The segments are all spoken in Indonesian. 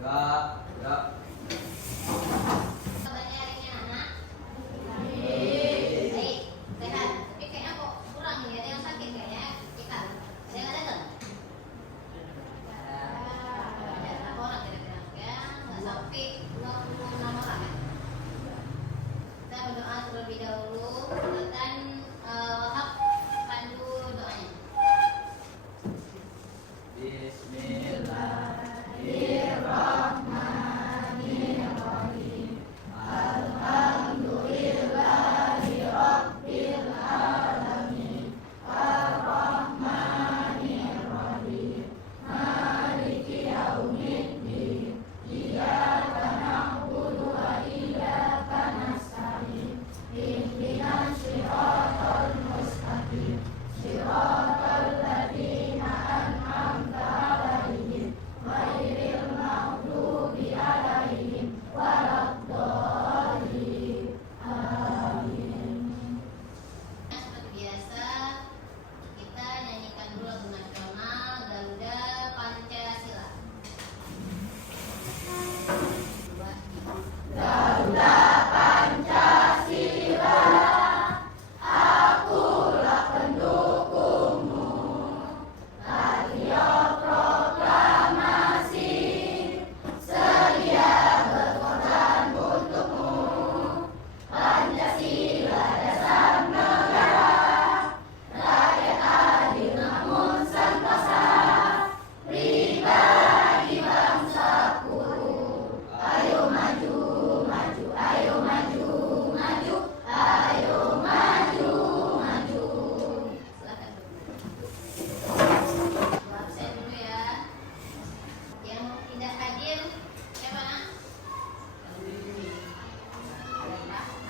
Gerak. Kabarnya hari ini anak? Baik, sehat. Tapi kayaknya kok kurang nih, ada yang sakit kayaknya. Kita, ada yang datang? Ada berapa orang kira-kira? Ya, nggak sampai 26 orang ya. Kita berdoa terlebih dahulu. Silakan Wahab pandu doanya. Bismillahirrahmanirrahim. Alhamdulillahi rabbil alamin. Ar-Rahmanir-Rahim. Maliki yaumiddin. Iyyaka na'budu wa iyyaka nasta'in. Ihdinas siratal mustaqim. Siratal ladzina an'amta 'alaihim ghairil maghdubi 'alaihim waladdallin. Amin. Seperti biasa, kita nyanyikan dulu lagu nasional Garuda Pancasila. 2, 3. Garuda Pancasila, akulah pendukungmu. Patriot proklamasi, sedia berkorban untukmu. Pancasila dasar negara, rakyat adil namun sentosa, pribadi bangsaku. Ayo maju, maju, ayo maju, maju, ayo maju, maju. Silakan. Absen dulu ya. Yang tidak hadir siapa nak?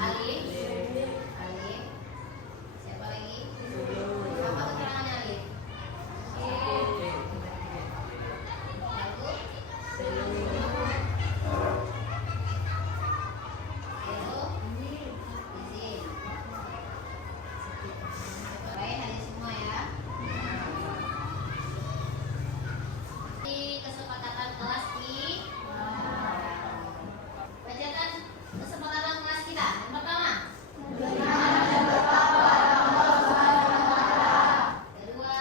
Alif. Alif. Siapa lagi? Apa keterangannya Alif? Lagu? Hello? Izin. Baik, hadir semua ya. Di kesepakatan kelas bacakan kesepakatan kelas kita. Yang pertama. Kedua.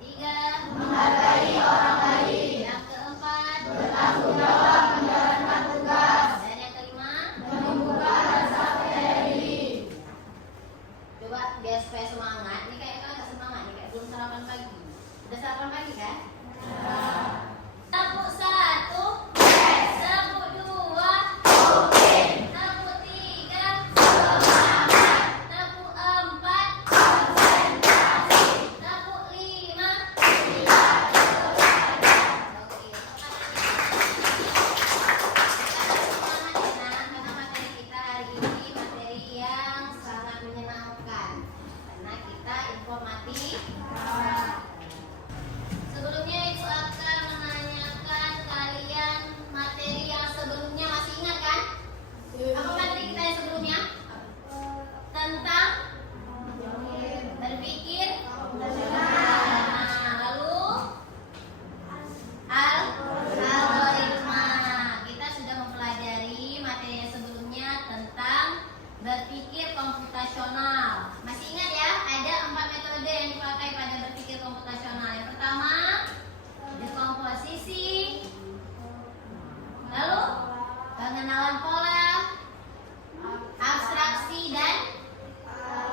Tiga. Menghargai orang lain, Yang keempat. bertanggung jawab menjalankan tugas, Dan yang kelima. membuka rasa PRI. Coba biar supaya semangat. Ini kayak kan nggak semangat nih, kayak belum sarapan pagi. Udah sarapan pagi kan? Sabuk 1, sabuk 2, sabuk 3, sabuk 4, sabuk 5. Oke. Karena materi kita hari ini materi yang sangat menyenangkan karena kita informatif. Sebelumnya Ibu akan menanyakan kalian materi yang sebelumnya, masih ingat kan? Apa materi kita yang sebelumnya? Tentang berpikir. Nah, lalu algoritma. Kita sudah mempelajari materi yang sebelumnya tentang berpikir komputasional. Masih ingat ya? Ada 4 metode yang dipakai pada berpikir komputasional. Yang pertama, dekomposisi. Lalu, pengenalan pola, abstraksi dan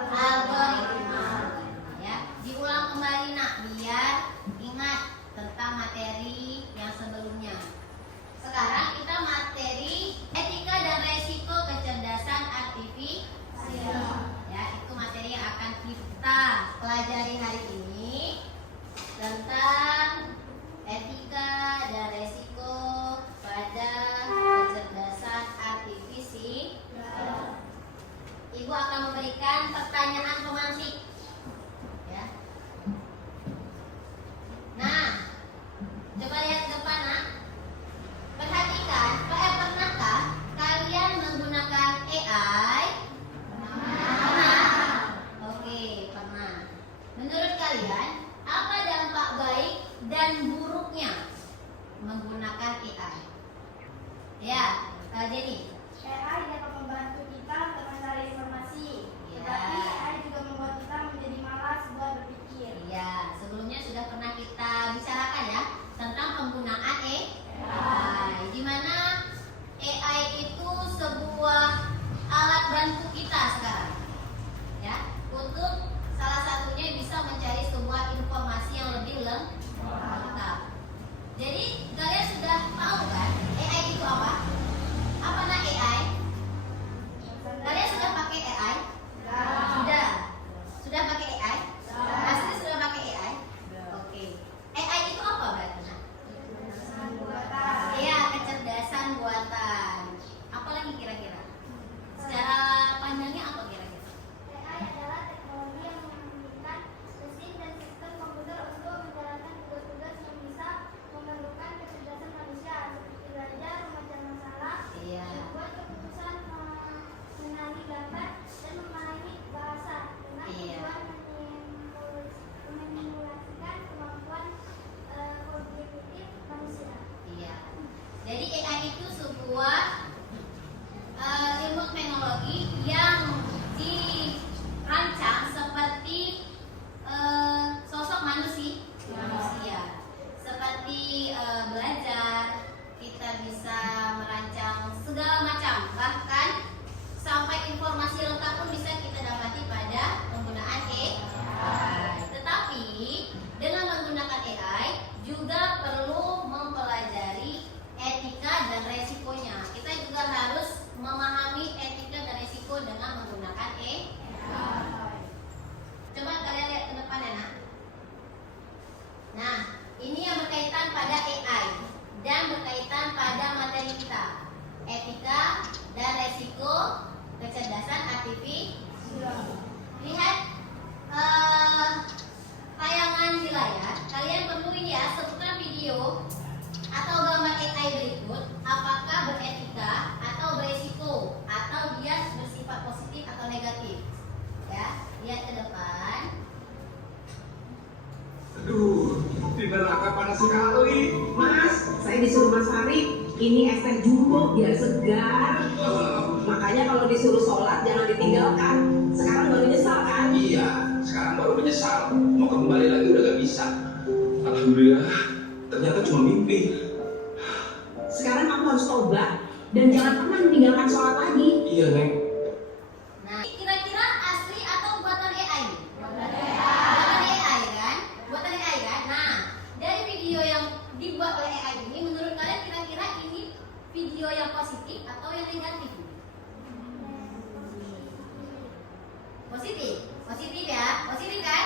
algoritma. Ya, diulang kembali nak biar ingat tentang materi yang sebelumnya. Sekarang kita materi etika dan resiko kecerdasan artifisial. Ya, itu materi yang akan kita pelajari hari ini tentang etika dan resiko pada kecerdasan artifisial. Ibu akan memberikan pertanyaan romantik. Ya. Nah, coba lihat ke depan, nak. Perhatikan, pernahkah kalian menggunakan AI? Pernah. Oke, pernah. Menurut kalian, apa dampak baik dan buruknya menggunakan AI. Ya, Jenny. AI dapat membantu kita untuk mencari informasi, Ya. tetapi AI juga membuat kita menjadi malas buat berpikir. Iya, sebelumnya sudah pernah kita bicarakan ya tentang penggunaan AI. Di mana AI itu sebuah alat bantu kita sekarang. Ya, untuk salah satunya bisa mencari sebuah informasi yang lebih lengkap. Jadi kalian sudah tahu kan AI itu apa? Apa nama AI? Kalian sudah pakai AI? Sudah. Sudah pakai AI? Asli sudah pakai AI? Oke. AI itu apa berarti? Iya, kecerdasan buatan. Apa lagi kira-kira? Secara panjangnya apa kira-kira? AI adalah teknologi yang memungkinkan mesin dan sistem komputer untuk menjalankan tugas-tugas yang bisa memerlukan kecerdasan manusia, seperti belajar, memecah masalah, Iya. membuat keputusan, mengenali gambar, dan memahami bahasa dengan Iya. tujuan mememulasikan kemampuan kognitif manusia. Iya. Jadi AI itu sebuah ilmu teknologi yang dirancang seperti sosok manusia. Seperti belajar, kita bisa merancang segala macam, bahkan sampai informasi lengkap pun bisa kita dapati pada penggunaan AI. Tetapi dengan menggunakan AI juga perlu mempelajari etika dan resikonya. Kita juga harus memahami etika dan resiko dengan menggunakan AI. Coba kalian lihat ke depan ya, nak. Nah, ini yang berkaitan pada AI dan berkaitan pada materi kita. Etika dan resiko kecerdasan artifisial. Lihat tayangan di layar. Kalian perlu ini ya, sebutkan video atau gambar AI berikut. Apakah beretika atau beresiko, atau dia bersifat positif atau negatif? Ya, lihat ke depan. Aduh, di neraka panas sekali. Mas, saya disuruh Mas Farid, ini es teh jumbo biar segar. Makanya kalau disuruh sholat jangan ditinggalkan. Sekarang baru nyesal kan? Iya, sekarang baru menyesal. Mau kembali lagi udah gak bisa. Alhamdulillah, ternyata cuma mimpi. Sekarang kamu harus tobat dan jangan pernah meninggalkan sholat lagi. Iya, Neng. Nah, kira-kira asli atau buatan AI? Buatan AI kan? Buatan AI kan? Nah, dari video yang dibuat oleh AI ini, menurut kalian kira-kira ini video yang positif atau yang negatif? Positif, positif ya, positif kan?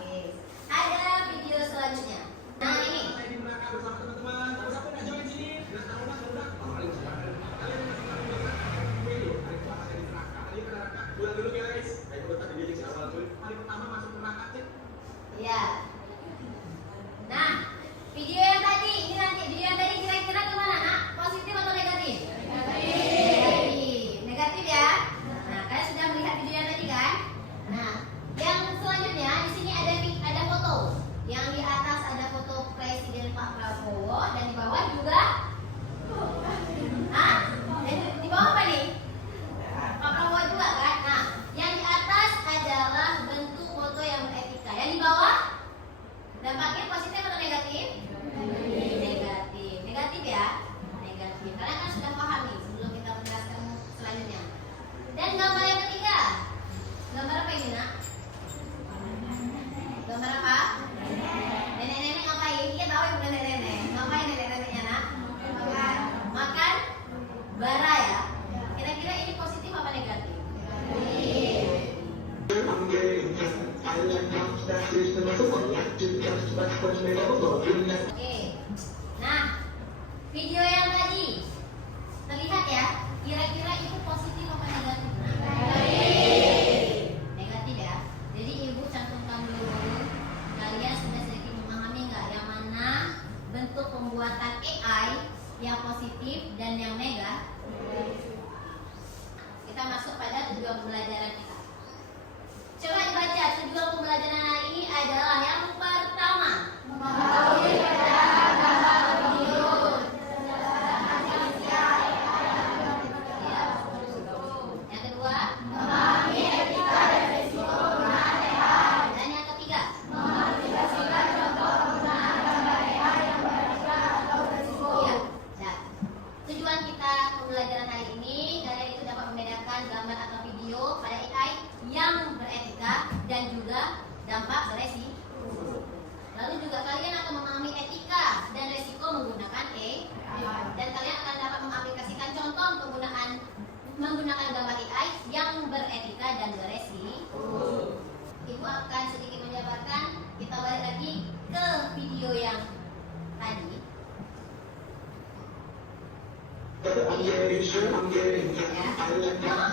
Oke. Ada video selanjutnya. Nah ini, Saya di neraka bersama teman-teman. Kalau siapa nggak join sini, udah tahu lah, udah. Kalian di neraka. Ayo ke neraka. Pulang dulu guys. Ayo kita tadi di awal dulu. Hari pertama masuk neraka sih. ya. Nah, video yang tadi, ini nanti video yang tadi kira-kira gimana, nak? Positif atau negatif? Negatif. Negatif ya. Nah, kalian sudah melihat video yang tadi kan? Nah, yang selanjutnya di sini ada foto. Yang di atas ada foto Presiden Pak Prabowo dan di bawah juga. Hah? Di bawah apa nih? Pak Prabowo juga kan? Nah, yang di atas adalah bentuk foto yang beretika. Yang di bawah dampaknya positif atau negatif? Negatif. Negatif ya? Negatif. Kalian kan sudah paham nih sebelum kita menjelaskan selanjutnya. Dan gambar yang ketiga. Gambar apa ini, nak? Gambar apa? Nenek-nenek ngapain? Iya tahu ibu nenek-nenek. Ngapain nenek-neneknya, nak? Makan bara ya. Kira-kira ini positif apa negatif? Oke. Nah, video yang tadi terlihat ya. Kira-kira itu positif apa negatif? Negatif ya. Jadi ibu cantumkan dulu. Kalian sudah sedikit memahami nggak yang mana bentuk pembuatan AI yang positif dan yang negatif? Kita masuk pada tujuan pembelajaran kita. Coba dibaca, tujuan pembelajaran hari ini adalah yang pertama. Mengetahui perbedaan gambar apa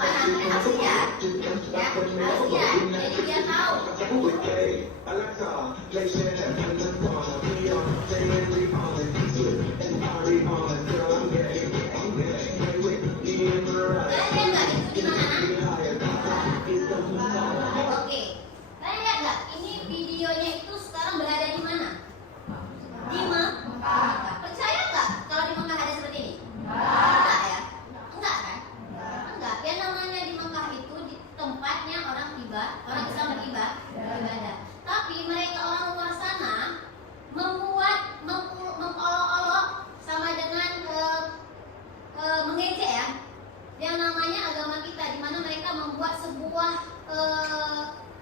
namanya harus lihat, ya harus lihat, jadi dia tahu. Kalian lihat nggak itu di mana? Oke, kalian lihat nggak ini videonya itu sekarang berada di mana? Di Mekah. Percaya nggak kalau di Mekah ada seperti ini? Enggak ya? Enggak kan? Enggak. Yang namanya di Mekah itu di tempatnya orang Islam beribadah. Tapi mereka orang luar sana mengolok-olok sama dengan mengejek ya. Yang namanya agama kita, di mana mereka membuat sebuah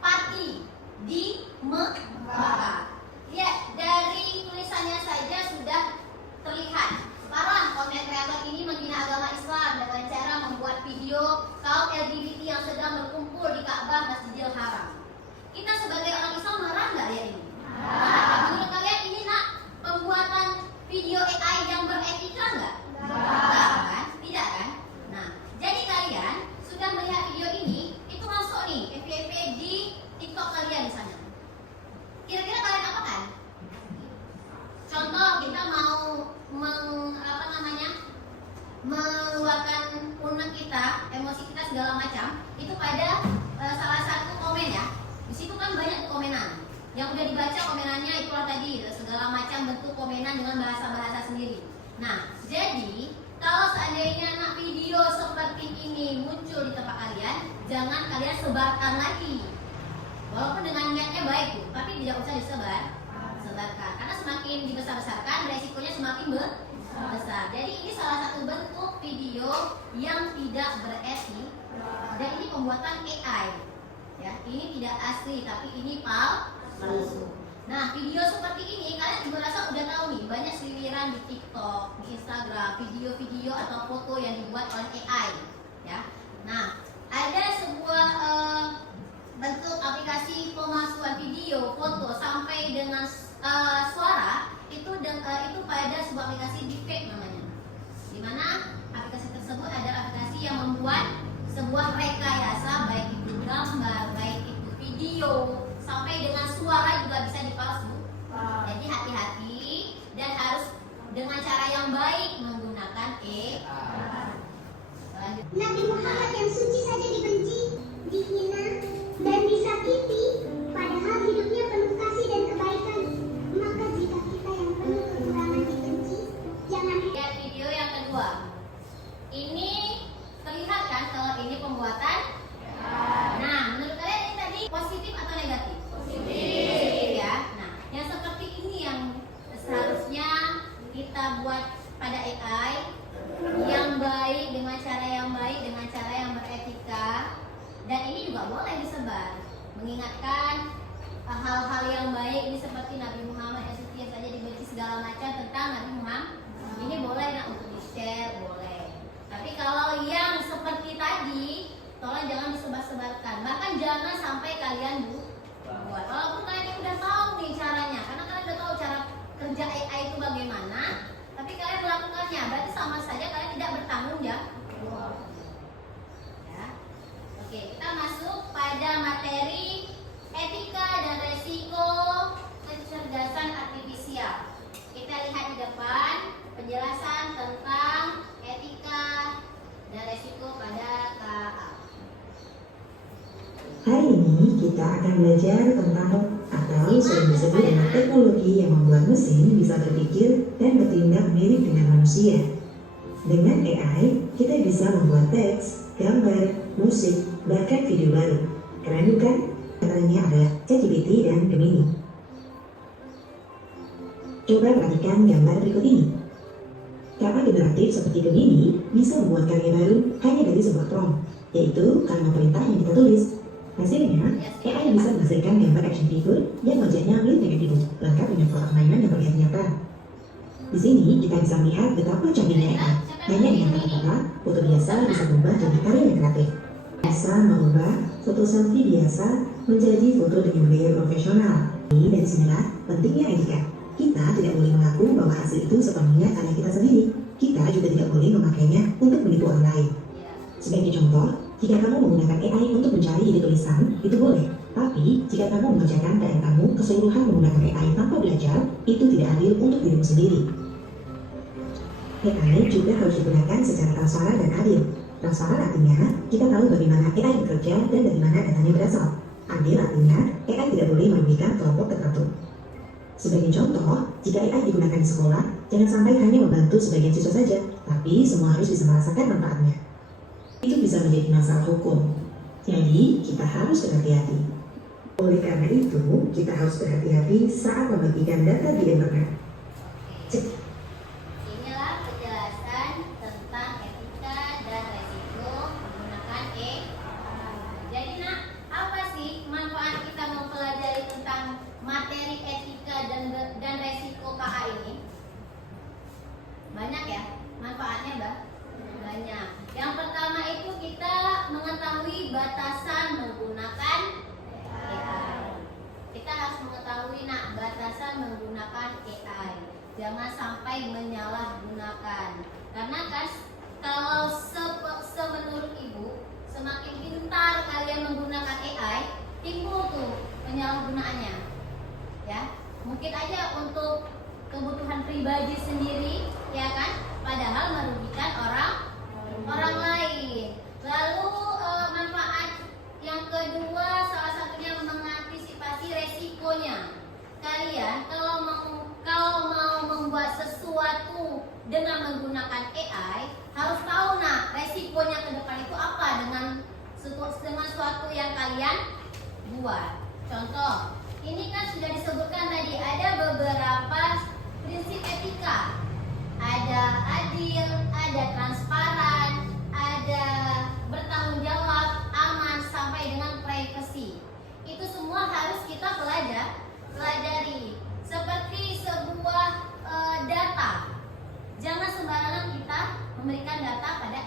party di Mekah. Lihat dari tulisannya saja sudah terlihat. Para konten kreator ini menghina agama Islam dengan cara membuat video kaum LGBT yang sedang berkumpul di Ka'bah Masjidil Haram. Kita sebagai orang Islam marah nggak ya ini? Menurut kalian ini pembuatan video AI yang beretika nggak? Nggak kan? Tidak kan? Nah, jadi kalian sudah melihat video ini, itu masuk nih FYP di TikTok kalian misalnya. Kira-kira kalian apakan? Contoh kita mau mengeluarkan unek kita, emosi kita segala macam, itu pada salah satu komen ya. Di situ kan banyak komenan. Yang udah dibaca komenannya itulah tadi segala macam bentuk komenan dengan bahasa-bahasa sendiri. Nah, jadi kalau seandainya anak video seperti ini muncul di tempat kalian, jangan kalian sebarkan lagi. Walaupun dengan niatnya baik tuh, tapi tidak usah sebarkan. Karena semakin dibesar-besarkan, resikonya semakin besar. Jadi ini salah satu bentuk video yang tidak beretik dan ini pembuatan AI. Ya, ini tidak asli, tapi ini palsu. Nah, video seperti ini kalian juga rasa udah tahu nih, banyak seliweran di TikTok, di Instagram, video-video atau foto yang dibuat oleh AI. Ya, nah ada sebuah bentuk aplikasi pemalsuan video, foto sampai dengan suara itu pada sebuah aplikasi deepfake namanya. Di mana aplikasi tersebut adalah aplikasi yang membuat sebuah rekayasa baik itu gambar, baik itu video, sampai dengan suara juga bisa dipalsu. Jadi hati-hati dan harus dengan cara yang baik menggunakan AI. Nabi Muhammad yang suci saja dibenci, dihina, dan disakiti, padahal hidupnya penuh kasih dan kebaikan. Maka jika kita yang penuh kekurangan dibenci, jangan Lihat video yang kedua. Ini terlihat kan kalau ini pembuatan? Nah, menurut kalian ini tadi positif atau negatif? Positif ya. Nah, yang seperti ini yang seharusnya kita buat pada AI yang baik, dengan cara yang baik, dengan cara yang beretika. Dan ini juga boleh disebar, mengingatkan hal-hal yang baik ini seperti Nabi Muhammad yang suci saja dibenci segala macam tentang Nabi Muhammad. Ini boleh untuk di-share, boleh. Tapi kalau yang seperti tadi, tolong jangan disebar-sebarkan. Bahkan jangan sampai kalian buat. Walaupun kalian udah tahu nih caranya, karena kalian udah tahu cara kerja AI itu bagaimana, tapi kalian melakukannya, berarti sama saja kalian tidak bertanggung jawab. Ya. Oke, kita masuk pada materi etika dan resiko kecerdasan artifisial. Kita lihat di depan penjelasan tentang etika dan resiko pada KA. Hari ini kita akan belajar tentang atau sering disebut dengan teknologi yang membuat mesin bisa berpikir dan bertindak mirip dengan manusia. Dengan AI, kita bisa membuat teks, gambar, musik, bahkan video baru. Keren bukan? Antaranya adalah ChatGPT dan Gemini. Coba perhatikan gambar berikut ini. Kapal generatif seperti Gemini bisa membuat karya baru hanya dari sebuah prompt, yaitu kalimat perintah yang kita tulis. Hasilnya, AI bisa menghasilkan gambar action figure yang wajahnya mirip dengan ibu, lengkap dengan foto mainan yang terlihat nyata. Di sini kita bisa melihat betapa canggihnya AI. Hanya dengan kata-kata, foto biasa bisa berubah jadi karya yang kreatif. Bisa mengubah foto selfie biasa menjadi foto dengan gaya profesional. Dari sinilah pentingnya etika. Kita tidak boleh mengaku bahwa hasil itu sepenuhnya karya kita sendiri. Kita juga tidak boleh memakainya untuk menipu orang lain. Sebagai contoh, jika kamu menggunakan AI untuk mencari ide tulisan, itu boleh. Tapi, jika kamu mengerjakan PR kamu keseluruhan menggunakan AI tanpa belajar, itu tidak adil untuk dirimu sendiri. AI juga harus digunakan secara transparan dan adil. Transparan artinya, kita tahu bagaimana AI bekerja dan dari mana datanya berasal. Adil artinya, AI tidak boleh merugikan kelompok tertentu. Sebagai contoh, jika AI digunakan di sekolah, jangan sampai hanya membantu sebagian siswa saja, tapi semua harus bisa merasakan manfaatnya. Itu bisa menjadi masalah hukum. Jadi, kita harus berhati-hati. Oleh karena itu, kita harus berhati-hati saat membagikan data di internet. Inilah penjelasan tentang etika dan resiko menggunakan AI. Jadi nak, apa sih manfaat kita mempelajari tentang materi etika dan resiko KA ini? Banyak ya manfaatnya, Mbak? Banyak. Yang pertama itu kita mengetahui batasan menggunakan AI. Kita harus mengetahui nak batasan menggunakan AI. Jangan sampai menyalahgunakan. Karena kan kalau semenurut Ibu, semakin pintar kalian menggunakan AI, timbul tuh penyalahgunaannya. Ya, mungkin aja untuk kebutuhan pribadi sendiri, ya kan? Padahal merugikan orang lain. Lalu manfaat yang kedua salah satunya mengantisipasi resikonya. Kalian kalau mau membuat sesuatu dengan menggunakan AI, harus tahu nah resikonya ke depan itu apa dengan sesuatu yang kalian buat. Contoh, ini kan sudah disebutkan tadi ada beberapa prinsip etika. Ada adil, ada transparan, ada bertanggung jawab, aman, sampai dengan privasi. Itu semua harus kita pelajari. Seperti sebuah data. Jangan sembarangan kita memberikan data pada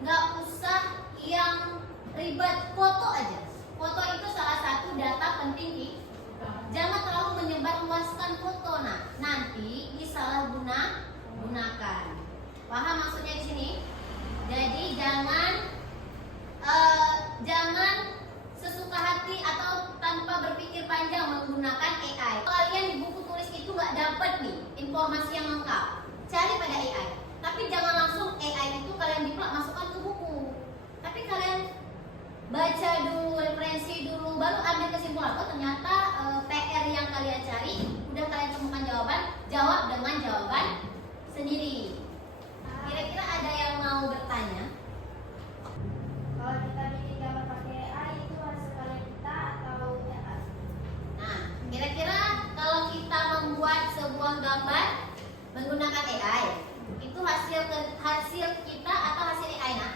nggak usah yang ribet, foto aja. Foto itu salah satu data penting. Jangan terlalu menyebarluaskan foto, nanti disalahgunakan. Paham maksudnya di sini? Jadi jangan sesuka hati atau tanpa berpikir panjang menggunakan AI. Kalian di buku tulis itu nggak dapat nih informasi yang lengkap, cari pada AI. Tapi jangan langsung AI itu kalian diplak masukkan ke buku. Tapi kalian baca dulu, referensi dulu, baru ambil kesimpulan. Oh ternyata PR yang kalian cari udah kalian temukan jawaban, jawab dengan jawaban sendiri. Kira-kira ada yang mau bertanya? Kalau kita bikin gambar pakai AI itu hasil karya kita atau nyata? Nah, kira-kira kalau kita membuat sebuah gambar menggunakan AI, itu hasil kita atau hasil AI, nak?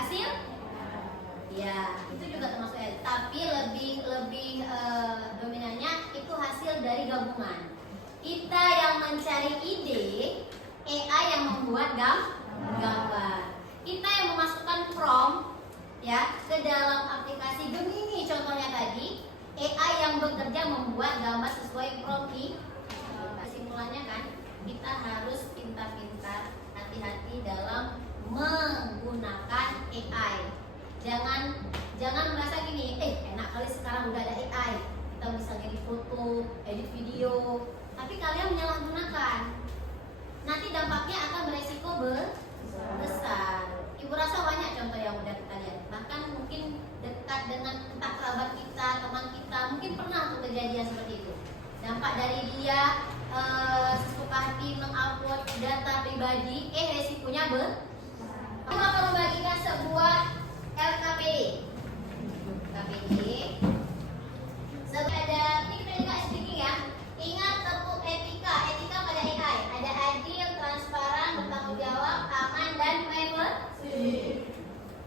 Hasil? Ya, itu juga termasuk AI. Tapi lebih dominannya itu hasil dari gabungan. Kita yang mencari ide, AI yang membuat gambar. Kita yang memasukkan prompt ya ke dalam aplikasi Gemini contohnya tadi, AI yang bekerja membuat gambar sesuai prompt ini. Kesimpulannya kan kita harus pintar-pintar, hati-hati dalam menggunakan AI. Jangan merasa gini, enak kali sekarang udah ada AI, kita bisa edit foto, edit video, tapi kalian menyalahgunakan. Nanti dampaknya akan beresiko besar. Ibu rasa banyak contoh yang udah kita lihat. Bahkan mungkin dekat dengan entah kerabat kita, teman kita, mungkin pernah tuh kejadian seperti itu. Dampak dari dia sesuka hati mengupload data pribadi, resikonya Kita akan membagikan sebuah LKPD. Ada ini kita juga speaking ya. Ingat tepuk etika pada AI. Ada adil, transparan, bertanggung jawab, aman, dan privasi.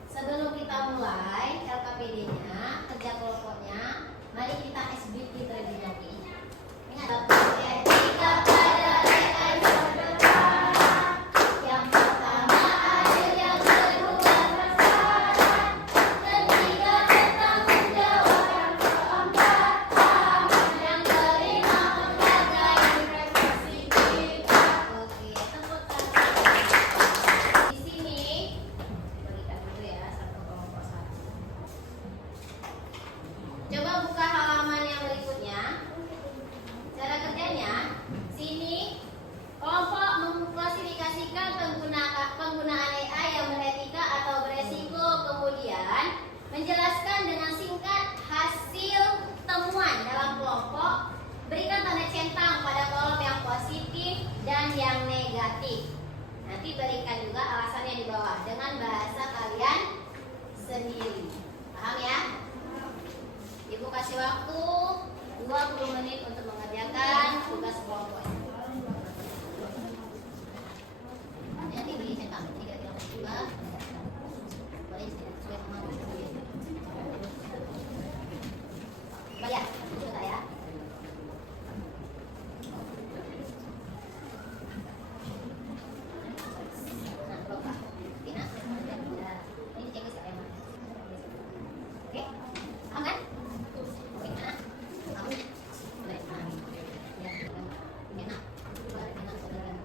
Sebelum kita mulai LKPD-nya, kerja kelompoknya, mari kita SBT terlebih dahulu. Ingat tepuk etika pada AI saudara. Yang pertama adil, yang kedua transparan, ketiga bertanggung jawab. negatif. Nanti berikan juga alasannya di bawah dengan bahasa kalian sendiri. Paham ya? Ibu kasih waktu 20 menit untuk mengerjakan tugas kelompok. Nanti dicetak 3 kilo juga. Boleh sesuai sama bayar, sudah ya. Nah, Bapak, Tina, ini cek ke Emma. Oke, aman? Oke, nah, kamu boleh pahami. Ya, enak. Enak, saudara.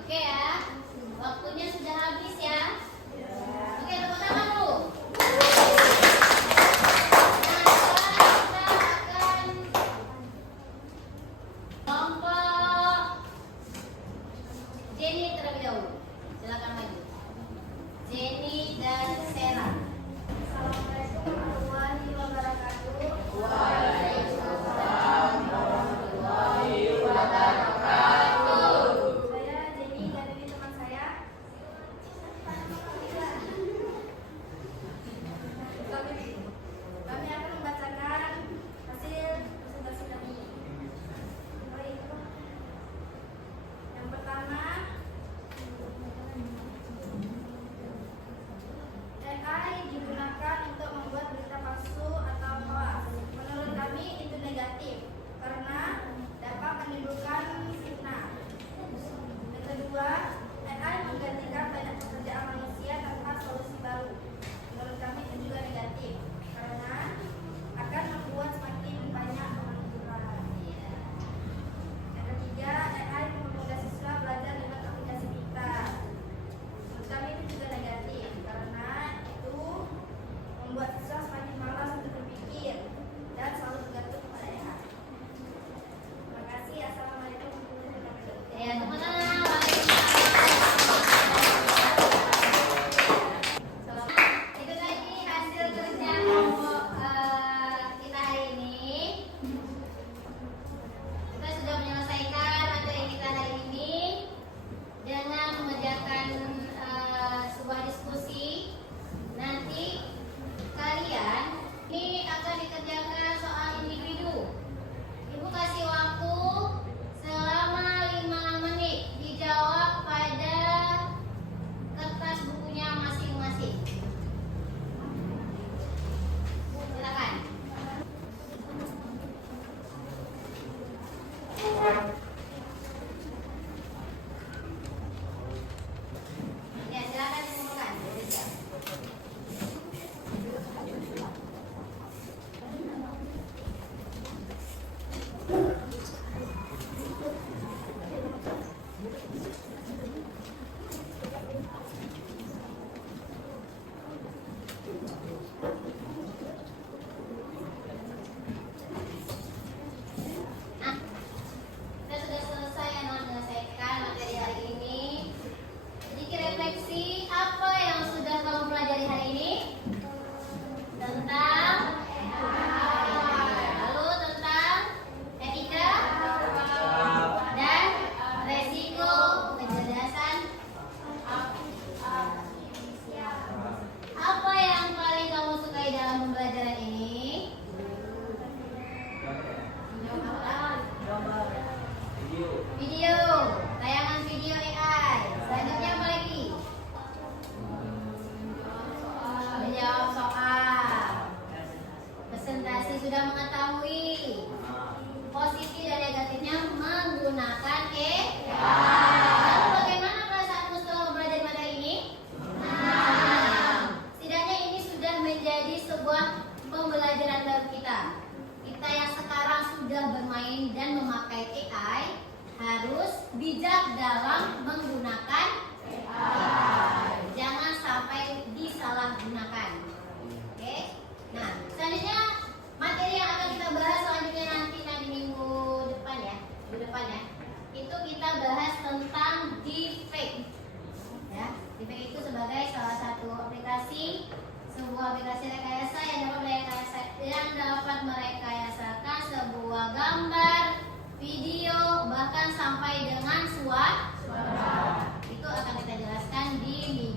Oke ya, waktunya sudah habis ya. Oke, tepuk tangan dulu. Nah, sekarang kita akan kelompok Jenny terlebih dahulu. Silakan maju. Jenny dan Sarah. Assalamualaikum warahmatullahi wabarakatuh. Saya Jenny dan ini teman saya. Kami akan membacakan hasil presentasi kami. Baik. Yang pertama, AI digunakan untuk membuat berita palsu atau hoax. Menurut kami itu negatif karena dapat menimbulkan fitnah. Yang kedua, AI menggantikan banyak pekerjaan manusia tanpa solusi baru. Menurut kami itu juga negatif karena akan membuat semakin banyak pengangguran. Yang ketiga, AI mempermudah siswa belajar lewat aplikasi pintar. Menurut kami itu juga negatif karena itu membuat siswa semakin malas untuk berpikir dan selalu tergantung pada AI. Terima kasih. Assalamualaikum warahmatullahi wabarakatuh. Ya, teman-teman. Itu tadi hasil kerja kelompok kita hari ini. Kita sudah menyelesaikan materi kita hari ini dengan mengerjakan sebuah diskusi. Nanti kalian ini akan dikerjakan soal individu. Ibu kasih waktu selama 5 menit dijawab pada kertas bukunya masing-masing. Silakan. Ya, silakan ditemukan. Nah, kita sudah selesai menyelesaikan materi hari ini. Sedikit refleksi, apa yang sudah kamu pelajari hari ini? Tentang lalu tentang etika dan resiko kecerdasan. Apa yang paling kamu sukai dalam pembelajaran ini? Video, tayangan video AI. Selanjutnya apa lagi? Menjawab soal. Presentasi sudah mengetahui positif dan negatifnya menggunakan AI. Lalu bagaimana perasaanmu setelah belajar materi ini? Setidaknya ini sudah menjadi sebuah pembelajaran baru kita. Kita yang sekarang sudah bermain dan memakai AI harus bijak dalam menggunakan AI. Jangan sampai disalahgunakan. Oke. Nah, selanjutnya materi yang akan kita bahas selanjutnya nanti minggu depan ya. Itu kita bahas tentang deepfake. Ya, deepfake itu sebagai salah satu sebuah aplikasi rekayasa yang dapat merekayasakan sebuah gambar, video, bahkan sampai dengan suara. Itu akan kita jelaskan di